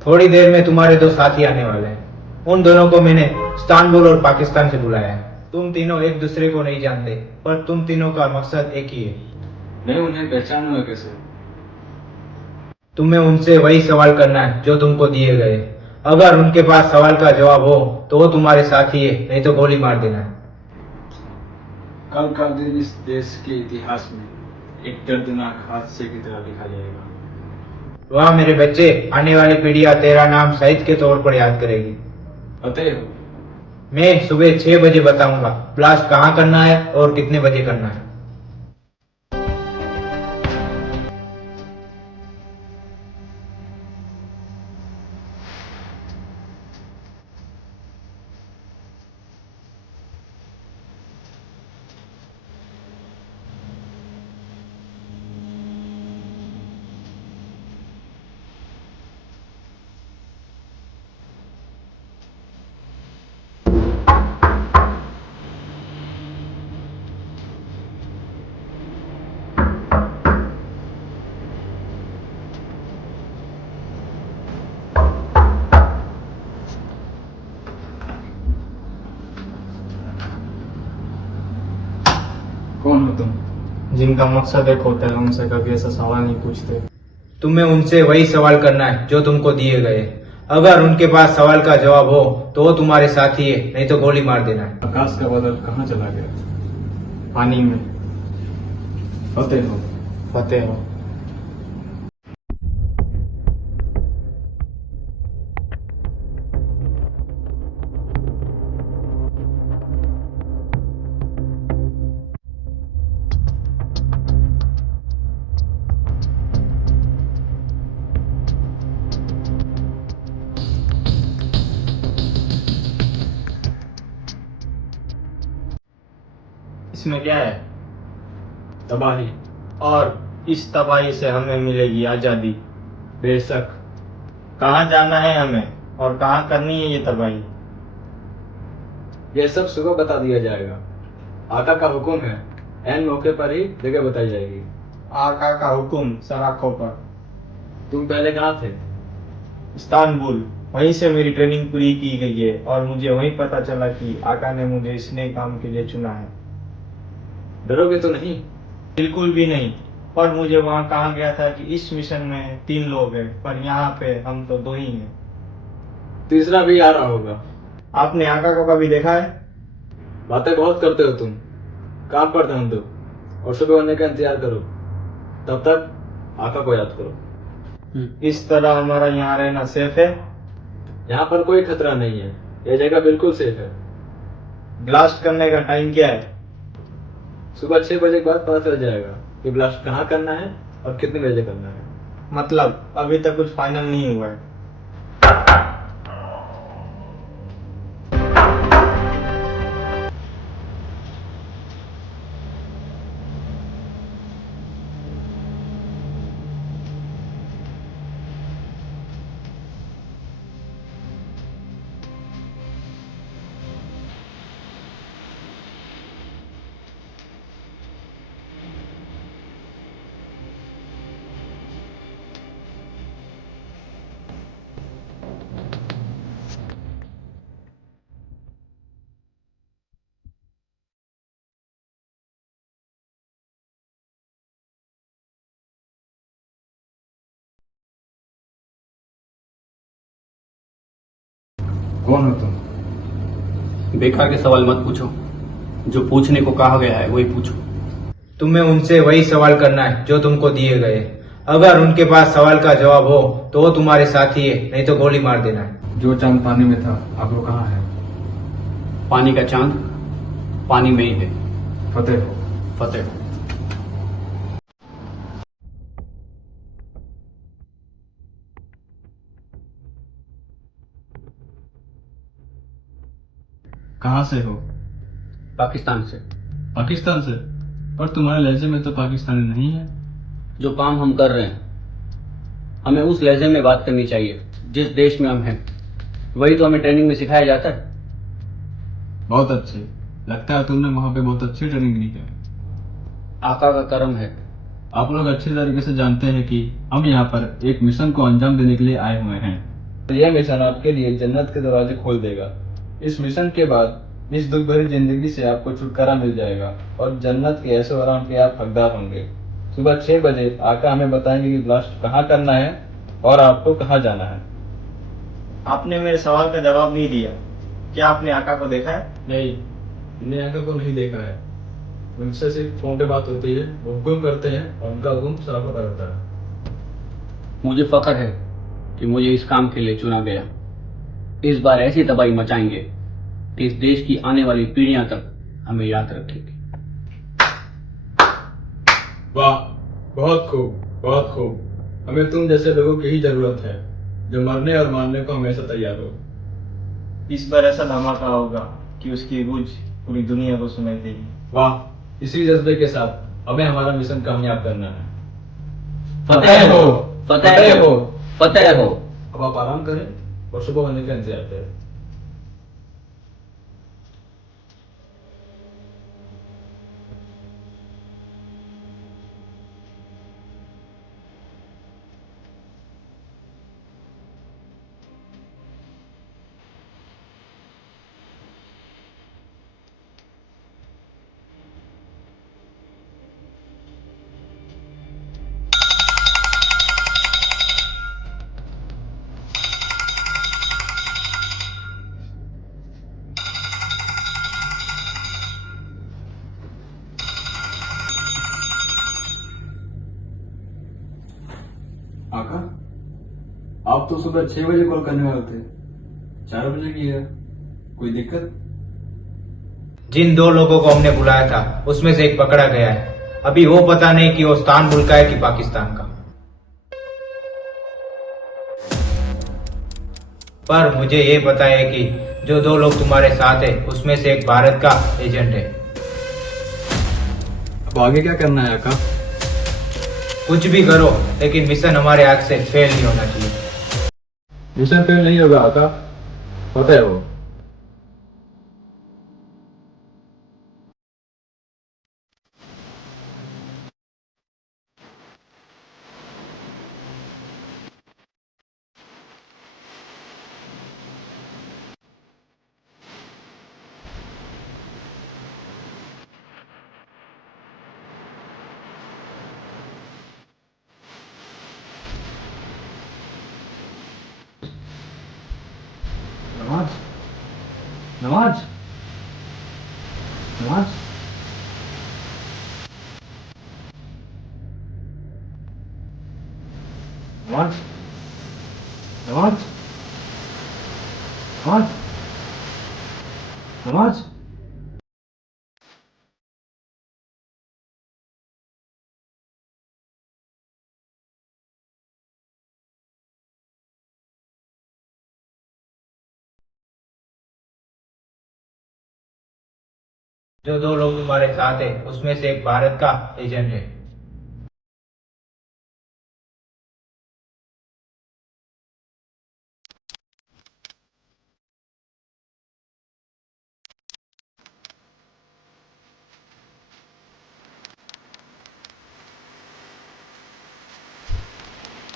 थोड़ी देर में तुम्हारे दो साथी आने वाले हैं। उन दोनों को मैंने इस्तांबुल और पाकिस्तान से बुलाया है। तुम तीनों एक दूसरे को नहीं जानते, पर तुम तीनों का मकसद एक ही है। मैं उन्हें पहचानूंगा कैसे? तुम्हें उनसे वही सवाल करना है जो तुमको दिए गए। अगर उनके पास सवाल का जवाब हो तो वो तुम्हारे साथी है, नहीं तो गोली मार देना है। कल का दिन इस देश के इतिहास में एक दर्दनाक हादसे की तरह लिखा जाएगा। वाह मेरे बच्चे, आने वाली पीढ़ियां तेरा नाम शहीद के तौर पर याद करेगी। फतेह हो। मैं सुबह 6 बजे बताऊंगा ब्लास्ट कहाँ करना है और कितने बजे करना है। कौन हो तुम? जिनका मकसद एक होता है हमसे कभी ऐसा सवाल नहीं पूछते। तुम्हें उनसे वही सवाल करना है जो तुमको दिए गए। अगर उनके पास सवाल का जवाब हो तो वो तुम्हारे साथी है, नहीं तो गोली मार देना है। आकाश का बादल कहाँ चला गया? पानी में। फतेह हो। फतेह हो। इसमें क्या है? तबाही। और इस तबाही से हमें मिलेगी आजादी। बेशक। कहाँ जाना है हमें और कहाँ करनी है ये तबाही? यह सब सुबह बता दिया जाएगा। आका का हुक्म है, ऐन मौके पर ही जगह बताई जाएगी। आका का हुक्म सर आंखों पर। तुम पहले कहाँ थे? इस्तांबुल। वहीं से मेरी ट्रेनिंग पूरी की गई है और मुझे वहीं पता चला कि आका ने मुझे इस नए काम के लिए चुना है। डरोगे तो नहीं? बिल्कुल भी नहीं। पर मुझे वहाँ कहा गया था कि इस मिशन में 3 लोग हैं, पर यहाँ पे हम तो 2 ही हैं। तीसरा भी आ रहा होगा। आपने आका को कभी देखा है? बातें बहुत करते हो तुम। काम पर ध्यान दो और सुबह होने का इंतजार करो। तब तक आका को याद करो। इस तरह हमारा यहाँ रहना सेफ है। यहाँ पर कोई खतरा नहीं है। यह जगह बिल्कुल सेफ है। ब्लास्ट करने का टाइम क्या है? सुबह 6 बजे के बाद पता चल जाएगा कि ब्लास्ट कहाँ करना है और कितने बजे करना है। मतलब अभी तक कुछ फाइनल नहीं हुआ है। कौन हो तुम? बेकार के सवाल मत पूछो। जो पूछने को कहा गया है वही पूछो। तुम्हें उनसे वही सवाल करना है जो तुमको दिए गए। अगर उनके पास सवाल का जवाब हो तो वो तुम्हारे साथी है, नहीं तो गोली मार देना है। जो चांद पानी में था अब वो कहाँ है? पानी का चांद पानी में ही है। फतेह हो। फतेह हो। कहाँ से हो? पाकिस्तान से। पाकिस्तान से? पर तुम्हारे लहजे में तो पाकिस्तानी नहीं है। जो काम हम कर रहे हैं हमें उस लहजे में बात करनी चाहिए जिस देश में हम हैं। वही तो हमें ट्रेनिंग में सिखाया जाता है। बहुत अच्छे। लगता है तुमने वहाँ पे बहुत अच्छी ट्रेनिंग ली है। आका का करम है। आप लोग अच्छी तरीके से जानते हैं कि हम यहाँ पर एक मिशन को अंजाम देने के लिए आए हुए हैं। यह मिशन आपके लिए जन्नत के दरवाजे खोल देगा। इस मिशन के बाद इस दुख भरी जिंदगी से आपको छुटकारा मिल जाएगा और जन्नत के ऐसे आराम के आप हकदार होंगे। सुबह 6 बजे आका हमें बताएंगे कि ब्लास्ट कहाँ करना है और आपको कहाँ जाना है। आपने मेरे सवाल का जवाब नहीं दिया। क्या आपने आका को देखा है? नहीं, मैंने आका को नहीं देखा है। उनसे सिर्फ फोन पे बात होती है, वो हुक्म करते हैं और उनका हुक्म साफ होता रहता है। मुझे फख्र है कि मुझे इस काम के लिए चुना गया। इस बार ऐसी तबाही मचाएंगे कि इस देश की आने वाली पीढ़ियां तक हमें याद रखेंगी। वाह, बहुत खूब, बहुत खूब। हमें तुम जैसे लोगों की ही जरूरत है, जो मरने और मारने को हमेशा तैयार हो। इस बार ऐसा धमाका होगा कि उसकी गूंज पूरी दुनिया को सुनाई देगी। वाह, इसी जज्बे के साथ हमें हमारा मिशन कामयाब करना है। फतेह हो, फतेह हो, फतेह हो। अब आप आराम करें और सुबह होने का इंतजार करें। आका, आप तो सुबह 6 बजे कॉल करने वाले थे, 4 बजे की है। कोई दिक्कत? जिन 2 लोगों को हमने बुलाया था उसमें से एक पकड़ा गया है। अभी वो पता नहीं कि वो इस्तांबुल का है कि पाकिस्तान का। पर मुझे ये पता है कि जो 2 लोग तुम्हारे साथ है उसमें से एक भारत का एजेंट है। अब आगे क्या करना है आका? कुछ भी करो, लेकिन मिशन हमारे हाथ से फेल नहीं होना चाहिए। मिशन फेल नहीं होगा आका, पता है वो। नमाज, नमाज, नमाज। नमाज, नमाज, नमाज, नमाज। जो 2 लोग तुम्हारे साथ है उसमें से एक भारत का एजेंट है।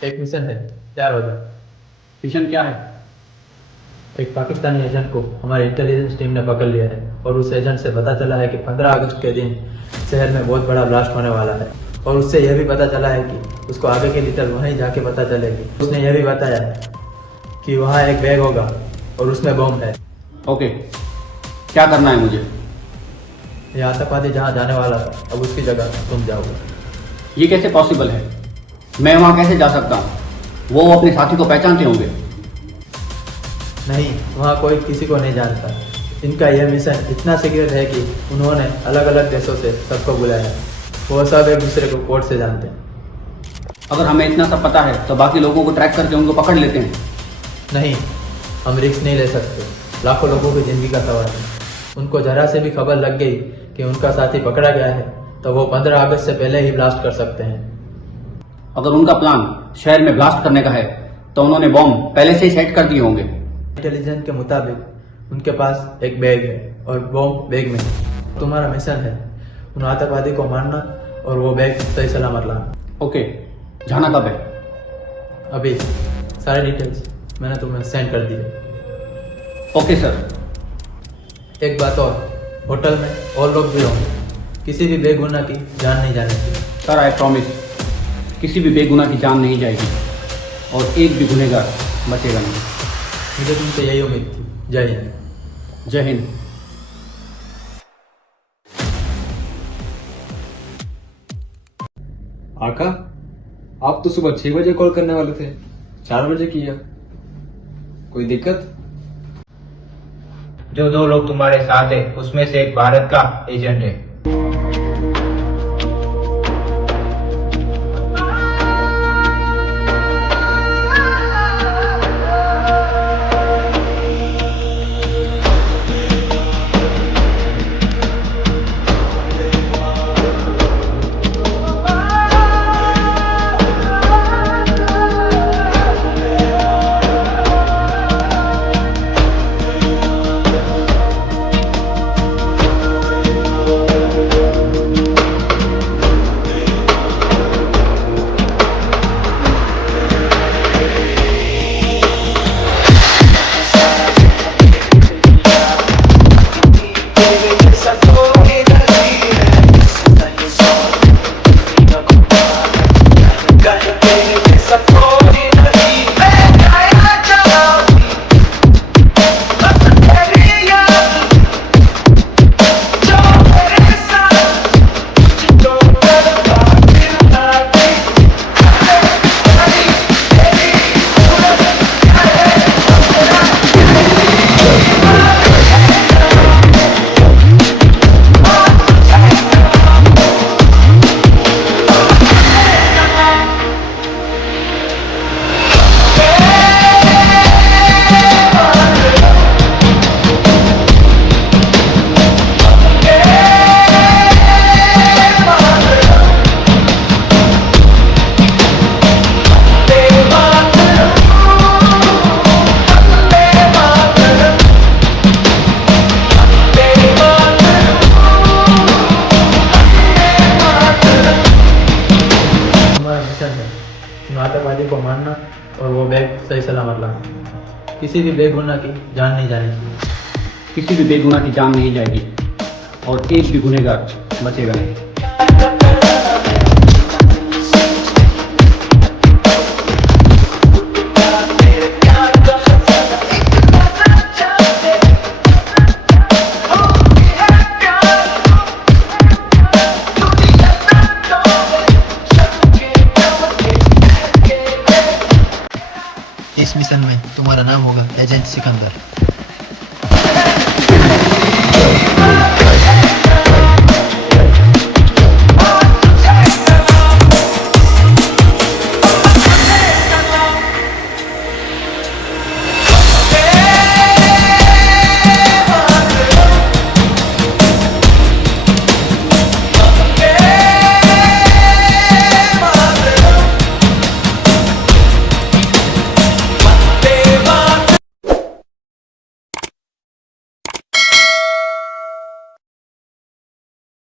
एक मिशन है, तैयार हो जाओ। मिशन क्या है? एक पाकिस्तानी एजेंट को हमारी इंटेलिजेंस टीम ने पकड़ लिया है और उस एजेंट से पता चला है कि 15 अगस्त के दिन शहर में बहुत बड़ा ब्लास्ट होने वाला है। और उससे यह भी पता चला है कि उसको आगे की डिटेल वहीं जाके पता चलेगी। उसने यह भी बताया कि वहाँ एक बैग होगा और उसमें बम है। ओके, क्या करना है मुझे? ये आतंकवादी जहाँ जाने वाला था, अब उसकी जगह तुम जाओगे। ये कैसे पॉसिबल है? मैं वहाँ कैसे जा सकता हूँ? वो अपने साथी को पहचानते होंगे। नहीं, वहाँ कोई किसी को नहीं जानता। इनका यह मिशन इतना सीक्रेट है कि उन्होंने अलग अलग देशों से सबको बुलाया है। वो सब एक दूसरे को कोड से जानते हैं। अगर हमें इतना सब पता है तो बाकी लोगों को ट्रैक करके उनको पकड़ लेते हैं। नहीं, हम रिस्क नहीं ले सकते। लाखों लोगों की जिंदगी का सवाल है। उनको जरा से भी खबर लग गई कि उनका साथी पकड़ा गया है तो वो 15 अगस्त से पहले ही ब्लास्ट कर सकते हैं। अगर उनका प्लान शहर में ब्लास्ट करने का है तो उन्होंने बॉम्ब पहले से ही सेट कर दिए होंगे। इंटेलिजेंस के मुताबिक उनके पास एक बैग है और बॉम्ब बैग में है। तुम्हारा मिशन है उन आतंकवादी को मारना और वो बैग सही सलामत लाना। ओके, जाना कब है? अभी सारे डिटेल्स मैंने तुम्हें सेंड कर दिया। Okay sir. एक बात और, होटल में और लोग भी होंगे, किसी भी बेगुनाह की जान नहीं जानी चाहिए। सर आई प्रॉमिस, किसी भी बेगुनाह की जान नहीं जाएगी और एक भी गुनहगार बचेगा नहीं। मुझे तुमसे यही उम्मीद थी। जय हिंद। जय हिंद। आका, आप तो सुबह 6 बजे कॉल करने वाले थे, 4 बजे किया। कोई दिक्कत? जो 2 लोग तुम्हारे साथ है उसमें से एक भारत का एजेंट है। आतंकवादी को मारना और वो बैग सही सलामत लाना। किसी भी बेगुनाह की जान नहीं जानी चाहिए। किसी भी बेगुनाह की जान नहीं जाएगी और एक भी गुनहगार बचेगा नहीं। इस मिशन में तुम्हारा नाम होगा एजेंट सिकंदर।